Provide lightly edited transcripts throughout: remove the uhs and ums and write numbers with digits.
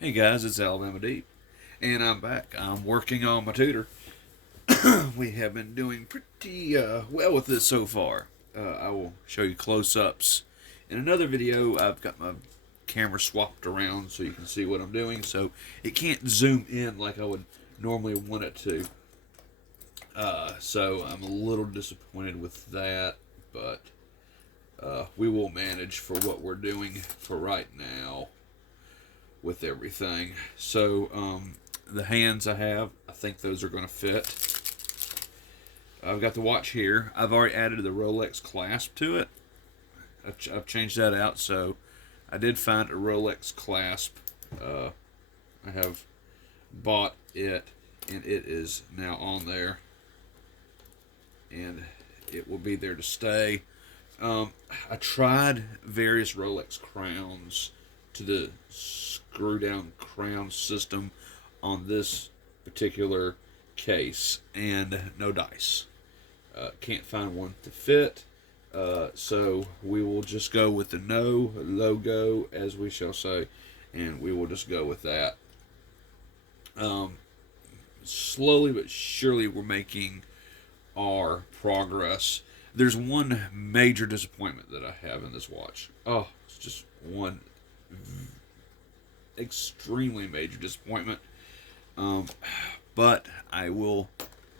Hey guys, it's Alabama Deep, and I'm back. I'm working on my Tudor. We have been doing pretty well with this so far. I will show you close-ups. In another video, I've got my camera swapped around so you can see what I'm doing, so it can't zoom in like I would normally want it to. So I'm a little disappointed with that, but we will manage for what we're doing for right now with everything. So the hands I think those are going to fit. I've got the watch here. I've already added the Rolex clasp to it. I've changed that out, so I did find a Rolex clasp. I have bought it, and it is now on there, and it will be there to stay. I tried various Rolex crowns to the screw down crown system on this particular case, and no dice. Can't find one to fit, so we will just go with the no logo, as we shall say, and we will just go with that. Slowly but surely, we're making our progress. There's one major disappointment that I have in this watch. Oh, it's just one extremely major disappointment. But I will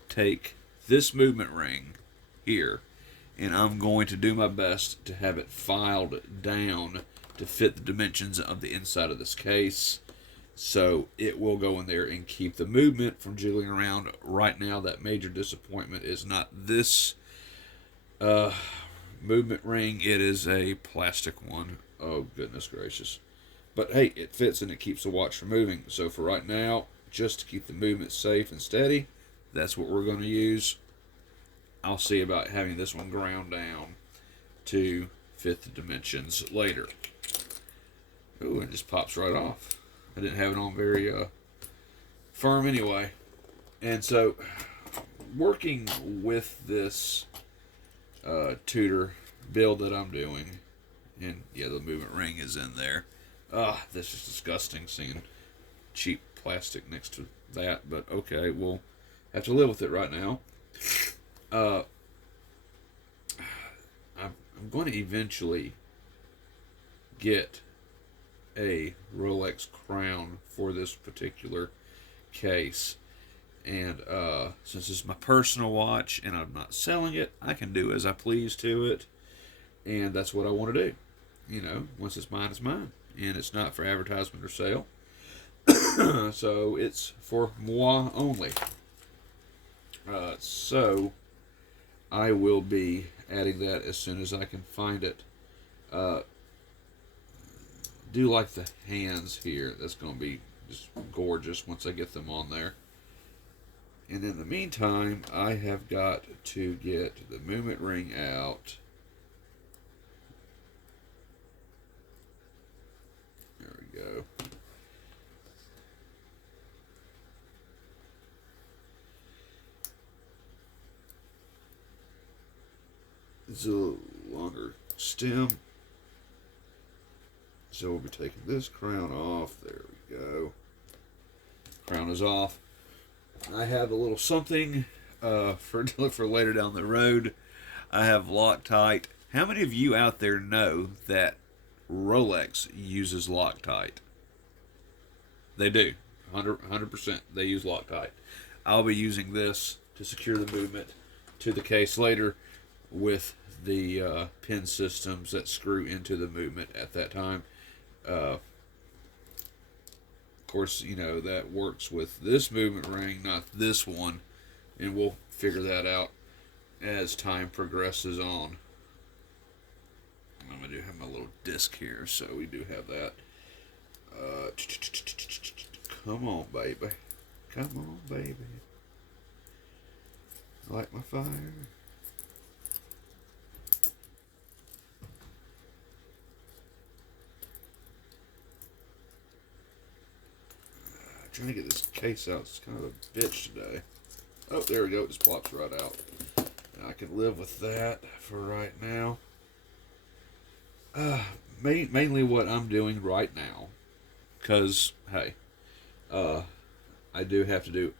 take this movement ring here, and I'm going to do my best to have it filed down to fit the dimensions of the inside of this case. So it will go in there and keep the movement from jiggling around. Right now, that major disappointment is not this movement ring. It is a plastic one. Oh, goodness gracious. But hey, it fits and it keeps the watch from moving. So for right now, just to keep the movement safe and steady, that's what we're going to use. I'll see about having this one ground down to fit the dimensions later. Ooh, it just pops right off. I didn't have it on very firm anyway. And so, working with this Tudor build that I'm doing, and yeah, the movement ring is in there. This is disgusting seeing cheap plastic next to that, but okay, we'll have to live with it right now. I'm going to eventually get a Rolex crown for this particular case, and since it's my personal watch and I'm not selling it, I can do as I please to it, and that's what I want to do. You know, once it's mine, and it's not for advertisement or sale. So it's for moi only. So I will be adding that as soon as I can find it. Do like the hands here. That's going to be just gorgeous once I get them on there. And in the meantime, I have got to get the movement ring out. There we go. It's a little longer stem. So we'll be taking this crown off. There we go. Crown is off. I have a little something for later down the road. I have Loctite. How many of you out there know that Rolex uses Loctite? They do. 100%. They use Loctite. I'll be using this to secure the movement to the case later with the pin systems that screw into the movement at that time. Of course, you know, that works with this movement ring, not this one, and we'll figure that out as time progresses on. I'm going to have my little disc here, so we do have that. Come on, baby. Come on, baby. Light my fire. Trying to get this case out. It's kind of a bitch today. Oh, there we go. It just plops right out. I can live with that for right now. Mainly what I'm doing right now because hey, I do have to do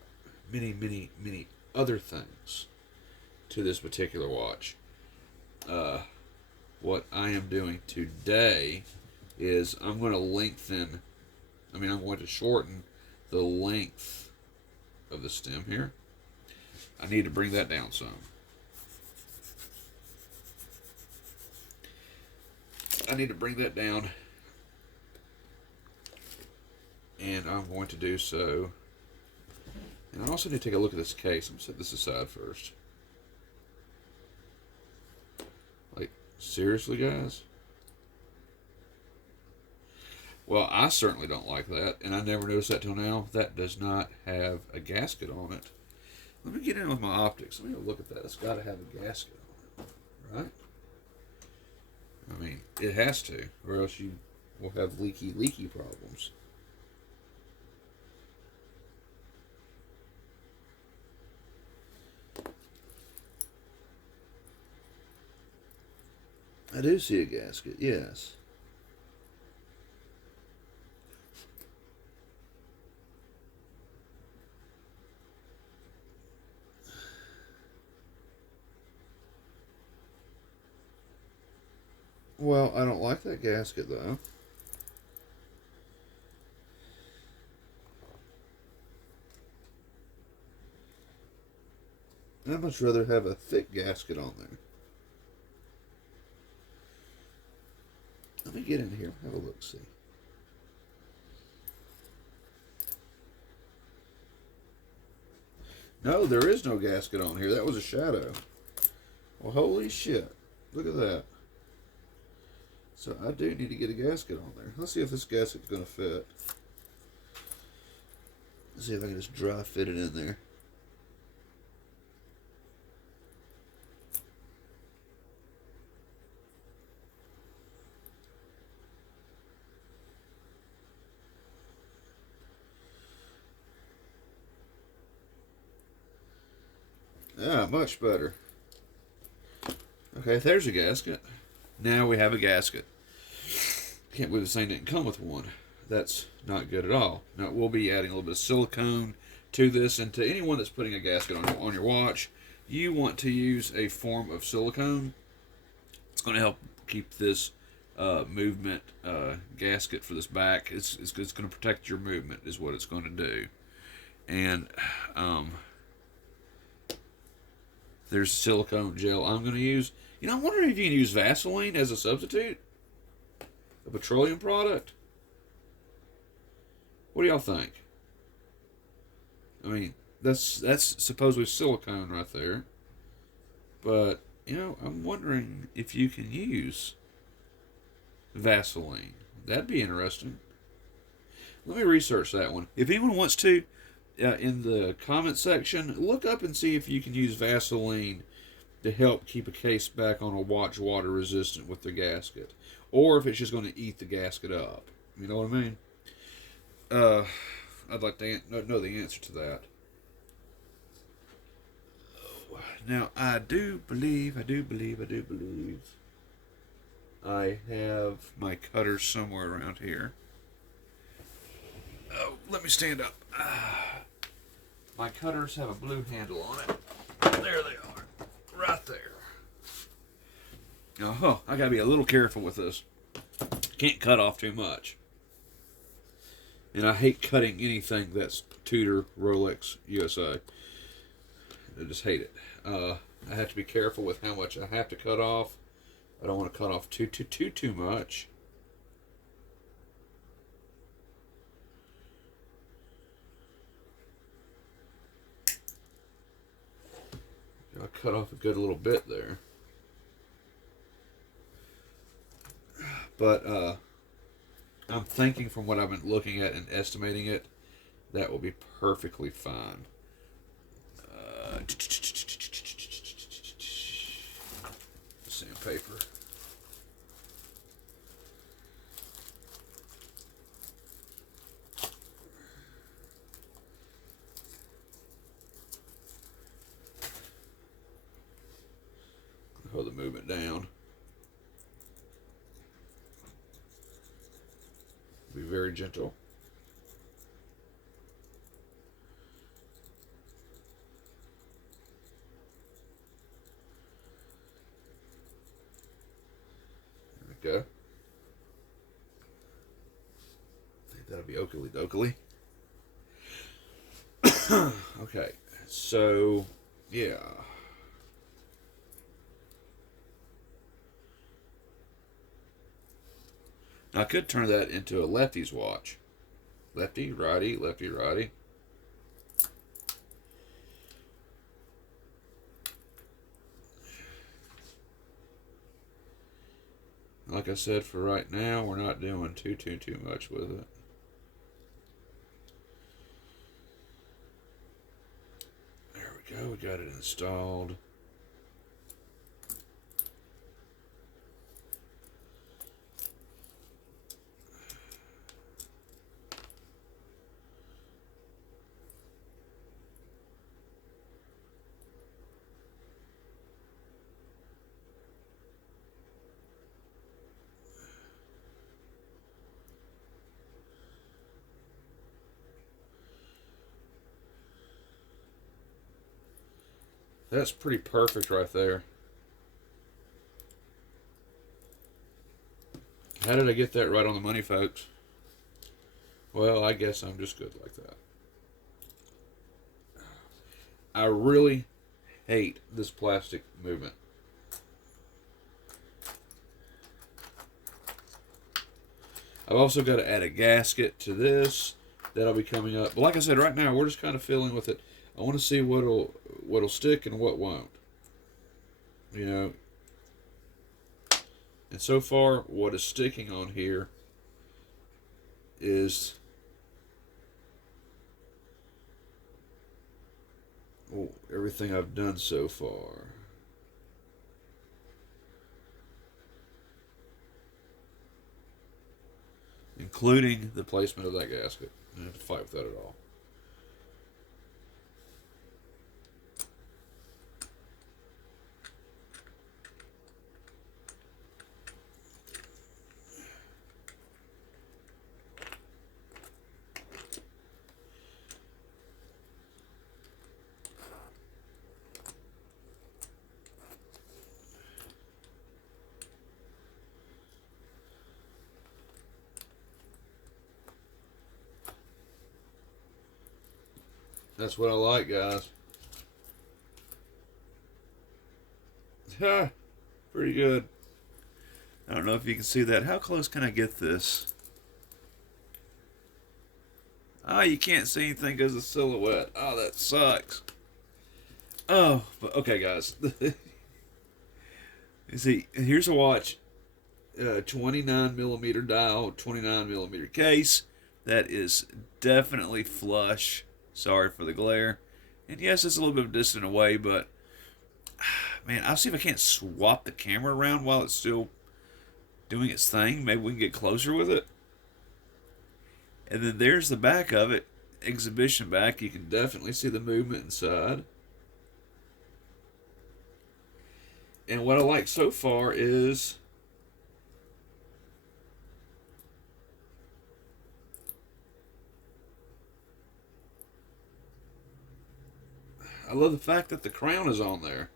many other things to this particular watch. What I am doing today is I'm going to shorten the length of the stem here. I need to bring that down some. I need to bring that down, and I'm going to do so. And I also need to take a look at this case. I'm going to set this aside first. Like, seriously, guys? Well, I certainly don't like that, and I never noticed that till now. That does not have a gasket on it. Let me get in with my optics. Let me look at that. It's got to have a gasket on it, right? I mean, it has to, or else you will have leaky problems. I do see a gasket, yes. Well, I don't like that gasket, though. I'd much rather have a thick gasket on there. Let me get in here and have a look-see. No, there is no gasket on here. That was a shadow. Well, holy shit. Look at that. So I do need to get a gasket on there. Let's see if this gasket's going to fit. Let's see if I can just dry fit it in there. Ah, much better. Okay, there's a gasket. Now we have a gasket. Can't believe this thing didn't come with one. That's not good at all. Now, we'll be adding a little bit of silicone to this, and to anyone that's putting a gasket on your watch, you want to use a form of silicone. It's going to help keep this movement gasket for this back. It's going to protect your movement is what it's going to do. And there's silicone gel I'm going to use. You know, I'm wondering if you can use Vaseline as a substitute? A petroleum product? What do y'all think? I mean, that's supposedly silicone right there. But, you know, I'm wondering if you can use Vaseline. That'd be interesting. Let me research that one. If anyone wants to, in the comment section, look up and see if you can use Vaseline to help keep a case back on a watch water resistant with the gasket. Or if it's just going to eat the gasket up. You know what I mean? I'd like to know the answer to that. Now, I do believe I have my cutters somewhere around here. Oh, let me stand up. My cutters have a blue handle on it. There they are. Right there. I gotta be a little careful with this. Can't cut off too much. And I hate cutting anything that's Tudor, Rolex, USA. I just hate it. I have to be careful with how much I have to cut off. I don't want to cut off too much. I cut off a good little bit there. But I'm thinking from what I've been looking at and estimating it, that will be perfectly fine. Sandpaper. Hold the movement down. Be very gentle. That'll be oakley dokley. Okay, so yeah. Now I could turn that into a lefty's watch. Lefty, righty, lefty, righty. Like I said, for right now, we're not doing too much with it. There we go. We got it installed. That's pretty perfect right there. How did I get that right on the money, folks? Well, I guess I'm just good like that. I really hate this plastic movement. I've also got to add a gasket to this. That'll be coming up. But like I said, right now we're just kind of fiddling with it. I want to see what'll stick and what won't. You know. And so far, what is sticking on here is everything I've done so far. Including the placement of that gasket. I don't have to fight with that at all. That's what I like, guys. Ha! Pretty good. I don't know if you can see that. How close can I get this? Oh, you can't see anything because of the silhouette. Oh, that sucks. Oh, but okay, guys. You see, here's a watch. 29 millimeter dial, 29 millimeter case. That is definitely flush. Sorry for the glare. And yes, it's a little bit distant away, but man, I'll see if I can't swap the camera around while it's still doing its thing. Maybe we can get closer with it. And then there's the back of it, exhibition back. You can definitely see the movement inside. And what I like so far is I love the fact that the crown is on there.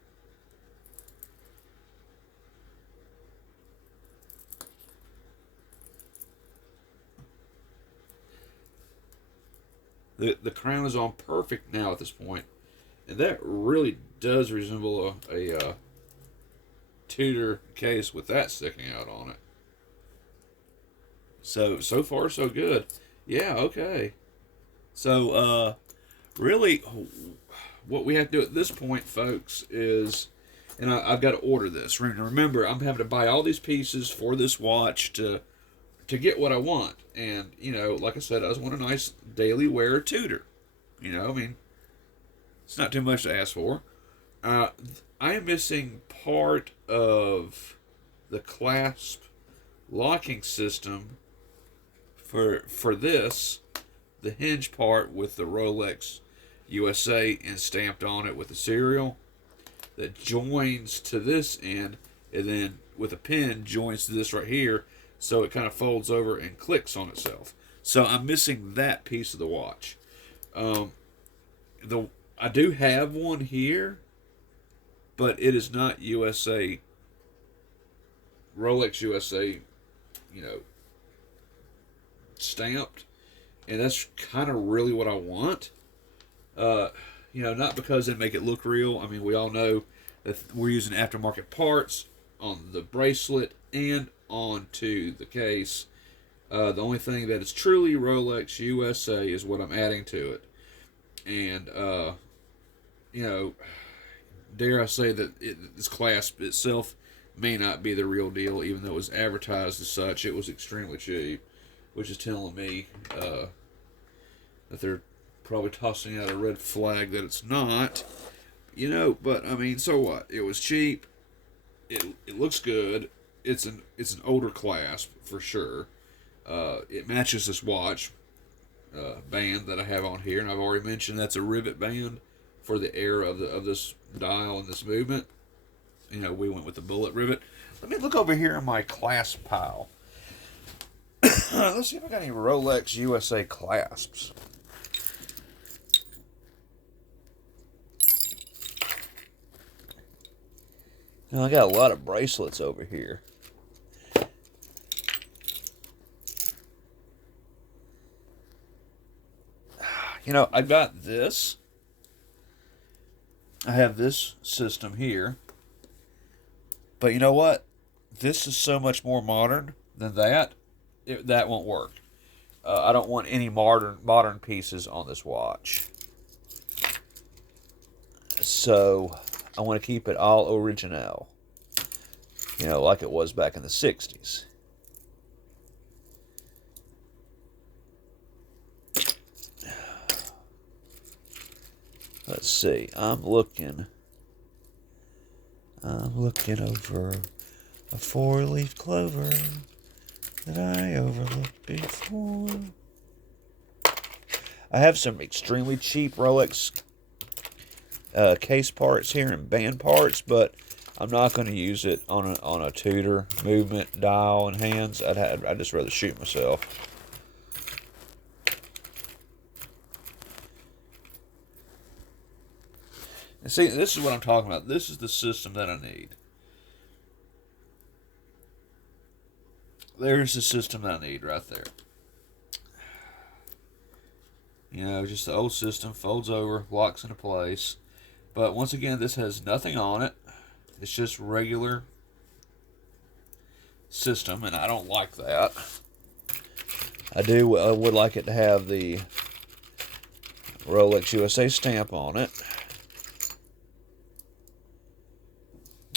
The crown is on perfect now at this point. And that really does resemble a Tudor case with that sticking out on it. So far so good. Yeah, okay. So really what we have to do at this point, folks, is, and I've got to order this. Remember, I'm having to buy all these pieces for this watch to get what I want. And, you know, like I said, I just want a nice daily wear Tudor. You know, I mean, it's not too much to ask for. I am missing part of the clasp locking system for this, the hinge part with the Rolex USA and stamped on it with the serial that joins to this end, and then with a pin joins to this right here, so it kind of folds over and clicks on itself. So I'm missing that piece of the watch. I do have one here, but it is not USA, Rolex USA, you know, stamped. and that's kind of really what I want. Uh, not because they make it look real. I mean, we all know that we're using aftermarket parts on the bracelet and onto the case. The only thing that is truly Rolex USA is what I'm adding to it. And, dare I say that this clasp itself may not be the real deal, even though it was advertised as such. It was extremely cheap, which is telling me that they're probably tossing out a red flag that it's not. But I mean, so what? It was cheap. It looks good. It's an older clasp for sure. It matches this watch band that I have on here, and I've already mentioned that's a rivet band for the era of this dial and this movement. We went with the bullet rivet. Let me look over here in my clasp pile. Let's see if I got any Rolex USA clasps. Now, I got a lot of bracelets over here. I got this. I have this system here. But you know what? This is so much more modern than that. That won't work. I don't want any modern pieces on this watch. So I want to keep it all original. Like it was back in the 60s. Let's see. I'm looking over a 4-leaf clover that I overlooked before. I have some extremely cheap Rolex case parts here and band parts, but I'm not going to use it on a Tudor movement dial and hands. I'd just rather shoot myself. And see, this is what I'm talking about. This is the system that I need. There's the system that I need right there. Just the old system, folds over, locks into place. But once again, this has nothing on it. It's just regular system, and I don't like that. I would like it to have the Rolex USA stamp on it.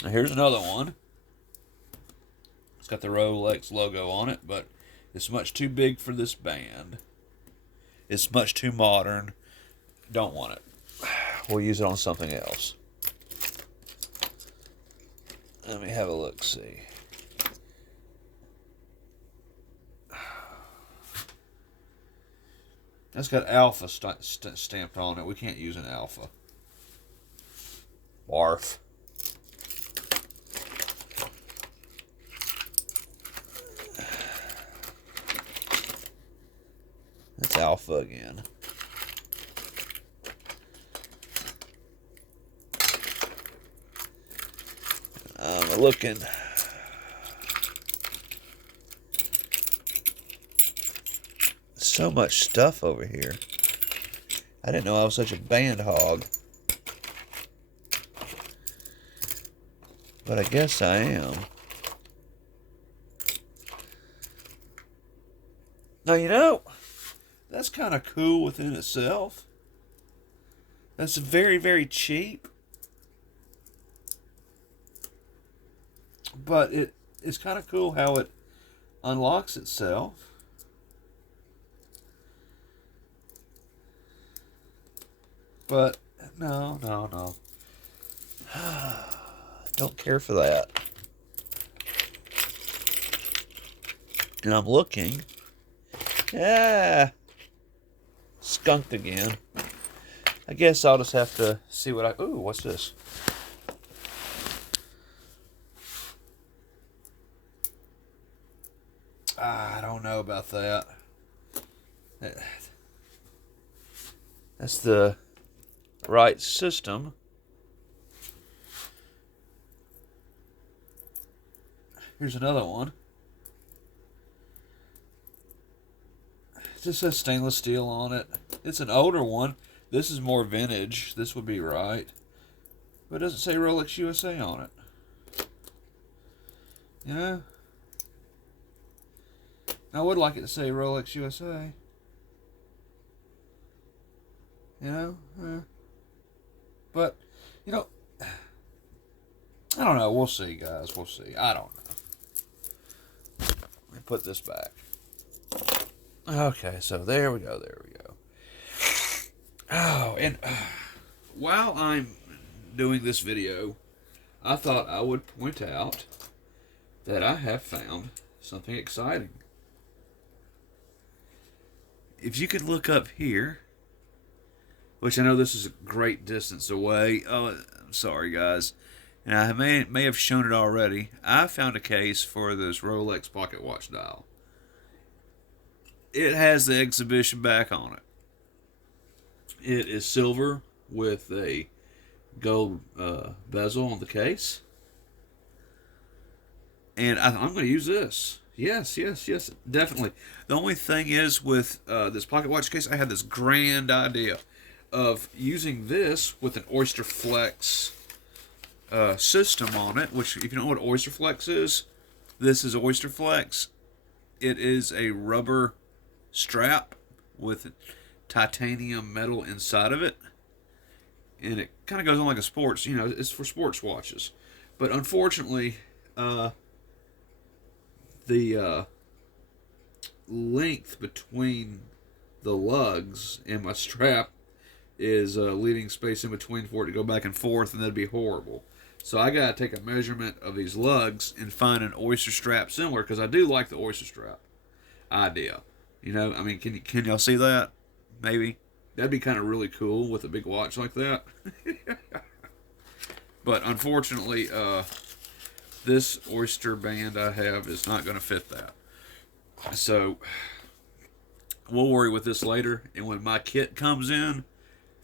Now here's another one. It's got the Rolex logo on it, but it's much too big for this band. It's much too modern. Don't want it. We'll use it on something else. Let me have a look, see. That's got Alpha stamped on it. We can't use an Alpha. Barf. That's Alpha again. Looking. So much stuff over here. I didn't know I was such a band hog. But I guess I am. Now, that's kind of cool within itself. That's very, very cheap. But it's kind of cool how it unlocks itself. But no. Don't care for that. And I'm looking. Skunked again. I guess I'll just have to see what ooh, what's this? I don't know about that. That's the right system. Here's another one. This says stainless steel on it. It's an older one. This is more vintage. This would be right. But it doesn't say Rolex USA on it. Yeah. I would like it to say Rolex USA. You know? But, you know, I don't know. We'll see, guys. We'll see. I don't know. Let me put this back. Okay, so there we go. There we go. Oh, and while I'm doing this video, I thought I would point out that I have found something exciting. If you could look up here, which I know this is a great distance away. Oh, I'm sorry, guys. And I may have shown it already. I found a case for this Rolex pocket watch dial. It has the exhibition back on it. It is silver with a gold bezel on the case. And I'm going to use this. Yes, definitely. The only thing is with this pocket watch case, I had this grand idea of using this with an Oyster Flex system on it, which, if you don't know what Oyster Flex is, this is Oyster Flex. It is a rubber strap with titanium metal inside of it, and it kind of goes on like a sports, it's for sports watches. But unfortunately, the length between the lugs and my strap is leaving space in between for it to go back and forth, and that'd be horrible. So I gotta take a measurement of these lugs and find an oyster strap similar, because I do like the oyster strap idea. Can y'all see that? Maybe that'd be kind of really cool with a big watch like that. But unfortunately, this oyster band I have is not going to fit that. So we'll worry with this later. And when my kit comes in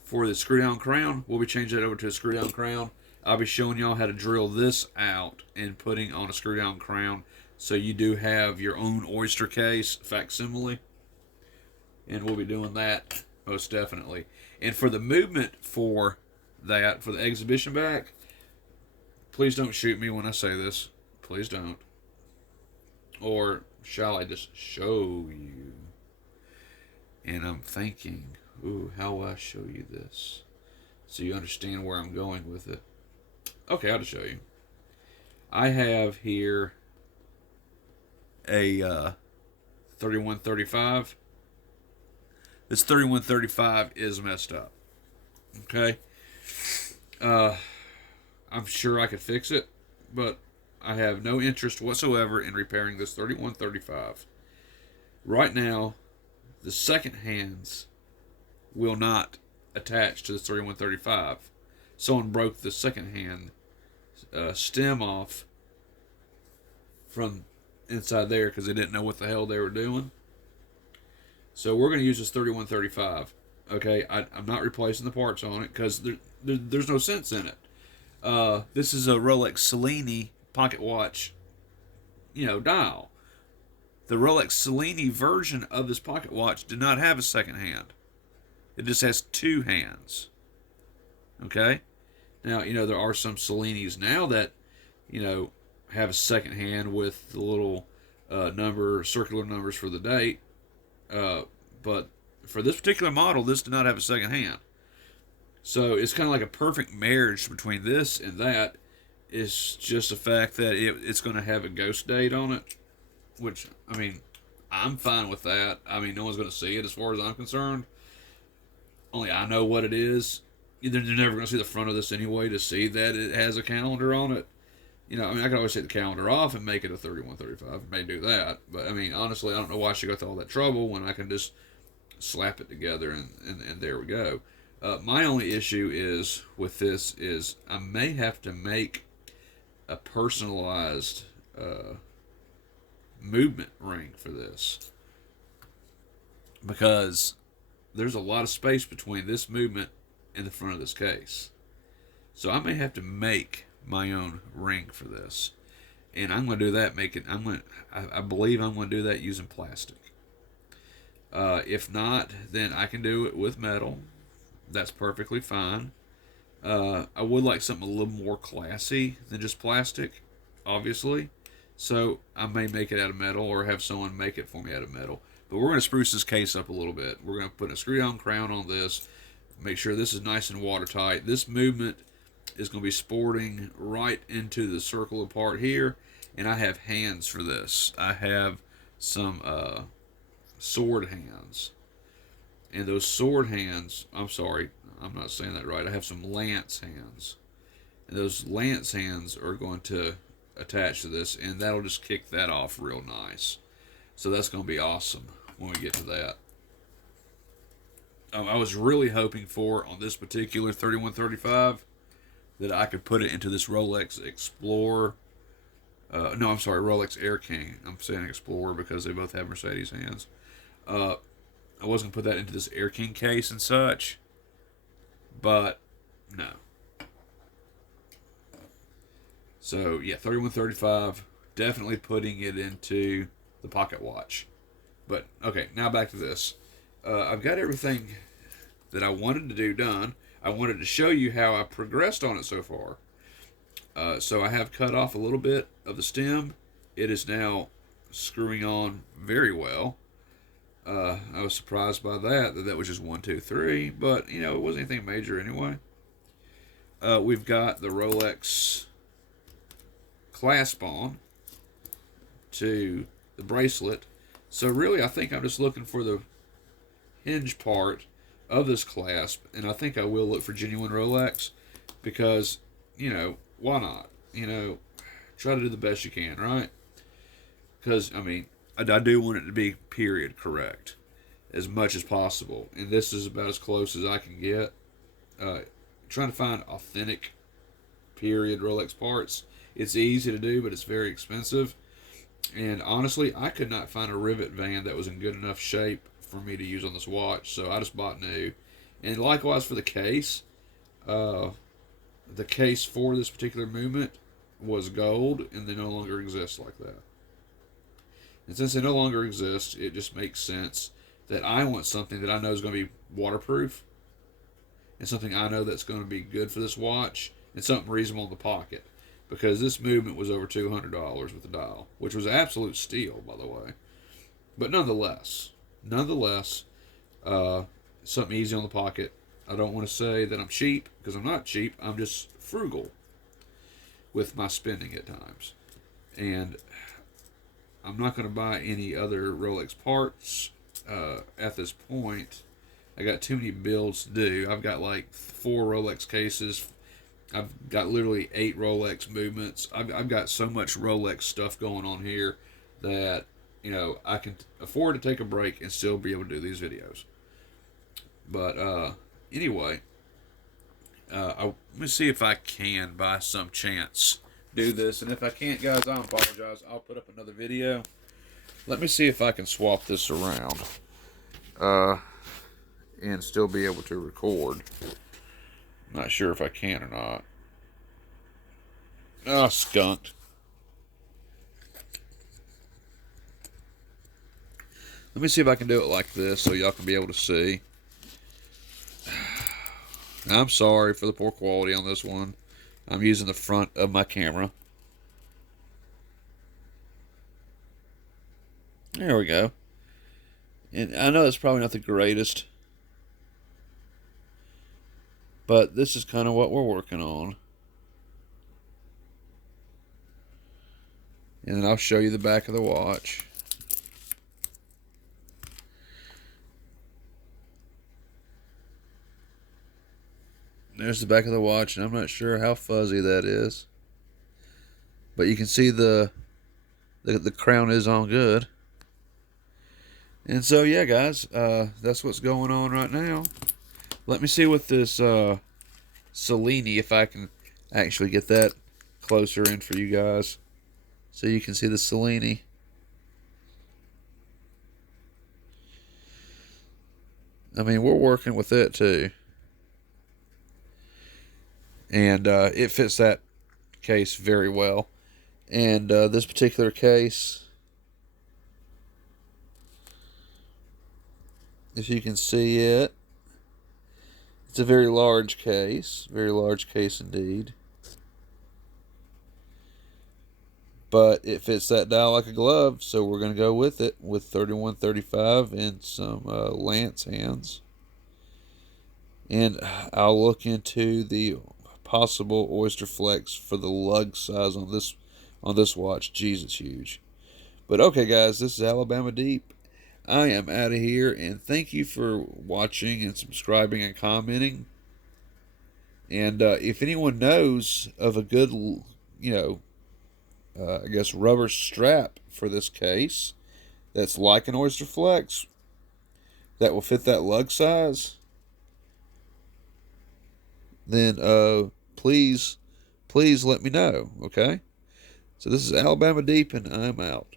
for the screw down crown, we'll be changing that over to a screw down crown. I'll be showing y'all how to drill this out and putting on a screw down crown, so you do have your own oyster case facsimile. And we'll be doing that most definitely. And for the movement for that, for the exhibition back, please don't shoot me when I say this. Please don't. Or shall I just show you? And I'm thinking, ooh, how will I show you this so you understand where I'm going with it? Okay, I'll just show you. I have here a 3135. This 3135 is messed up. Okay? I'm sure I could fix it, but I have no interest whatsoever in repairing this 3135. Right now, the second hands will not attach to the 3135. Someone broke the second hand stem off from inside there because they didn't know what the hell they were doing. So we're going to use this 3135. Okay, I'm not replacing the parts on it because there's no sense in it. This is a Rolex Cellini pocket watch, dial. The Rolex Cellini version of this pocket watch did not have a second hand. It just has two hands. Okay? Now, there are some Cellinis now that, have a second hand with the little circular numbers for the date. But for this particular model, this did not have a second hand. So it's kind of like a perfect marriage between this and that. It's just the fact that it's going to have a ghost date on it, which, I'm fine with that. No one's going to see it as far as I'm concerned. Only I know what it is. They're never going to see the front of this anyway to see that it has a calendar on it. I could always take the calendar off and make it a 3135. I may do that. But, honestly, I don't know why I should go through all that trouble when I can just slap it together and there we go. My only issue is with this is I may have to make a personalized movement ring for this, because there's a lot of space between this movement and the front of this case. So I may have to make my own ring for this, and I'm going to do that. I believe I'm going to do that using plastic. If not, then I can do it with metal. That's perfectly fine. I would like something a little more classy than just plastic, obviously. So I may make it out of metal or have someone make it for me out of metal. But we're going to spruce this case up a little bit. We're going to put a screw-down crown on this. Make sure this is nice and watertight. This movement is going to be sporting right into the circular part here. And I have hands for this. I have some sword hands. And those sword hands, I'm sorry, I'm not saying that right. I have some lance hands. And those lance hands are going to attach to this, and that'll just kick that off real nice. So that's going to be awesome when we get to that. I was really hoping for, on this particular 3135, that I could put it into this Rolex Explorer. No, I'm sorry, Rolex Air King. I'm saying Explorer because they both have Mercedes hands. I was going to put that into this Air King case and such, but no. So, yeah, 3135, definitely putting it into the pocket watch. But, okay, now back to this. I've got everything that I wanted to do done. I wanted to show you how I progressed on it so far. So I have cut off a little bit of the stem. It is now screwing on very well. I was surprised by that was just 1, 2, 3, but, you know, it wasn't anything major anyway. We've got the Rolex clasp on to the bracelet. So really, I think I'm just looking for the hinge part of this clasp, and I think I will look for genuine Rolex because, you know, why not? You know, try to do the best you can, right? Because, I mean, I do want it to be period correct as much as possible, and this is about as close as I can get. Trying to find authentic period Rolex parts, it's easy to do, but it's very expensive. And honestly, I could not find a rivet band that was in good enough shape for me to use on this watch, so I just bought new. And likewise for the case, the case for this particular movement was gold, and they no longer exist like that. And since they no longer exist, it just makes sense that I want something that I know is going to be waterproof, and something I know that's going to be good for this watch, and something reasonable in the pocket. Because this movement was over $200 with the dial, which was absolute steal, by the way. But nonetheless, something easy on the pocket. I don't want to say that I'm cheap, because I'm not cheap. I'm just frugal with my spending at times. And I'm not going to buy any other Rolex parts at this point. I got too many builds to do. I've got like 4 Rolex cases. I've got literally 8 Rolex movements. I've got so much Rolex stuff going on here that, you know, I can afford to take a break and still be able to do these videos. But anyway, let me see if I can, by some chance, do this. And if I can't, guys, I apologize. I'll put up another video. Let me see if I can swap this around and still be able to record. Not sure if I can or not. Ah, skunked. Let me see if I can do it like this so y'all can be able to see. I'm sorry for the poor quality on this one. I'm using the front of my camera. There we go. And I know it's probably not the greatest, but this is kind of what we're working on. And then I'll show you the back of the watch. There's the back of the watch, and I'm not sure how fuzzy that is. But you can see the crown is on good. And so, yeah, guys, that's what's going on right now. Let me see with this Cellini, if I can actually get that closer in for you guys, so you can see the Cellini. I mean, we're working with it too. And it fits that case very well. And this particular case, if you can see it. It's a very large case, indeed. But it fits that dial like a glove, so we're going to go with it with 3135 and some lance hands. And I'll look into the possible Oyster Flex for the lug size on this watch. Jeez, it's huge. But okay, guys, this is Alabama Deep. I am out of here, and thank you for watching and subscribing and commenting. And if anyone knows of a good, I guess rubber strap for this case that's like an Oyster Flex that will fit that lug size, then please let me know, okay? So this is Alabama Deep, and I'm out.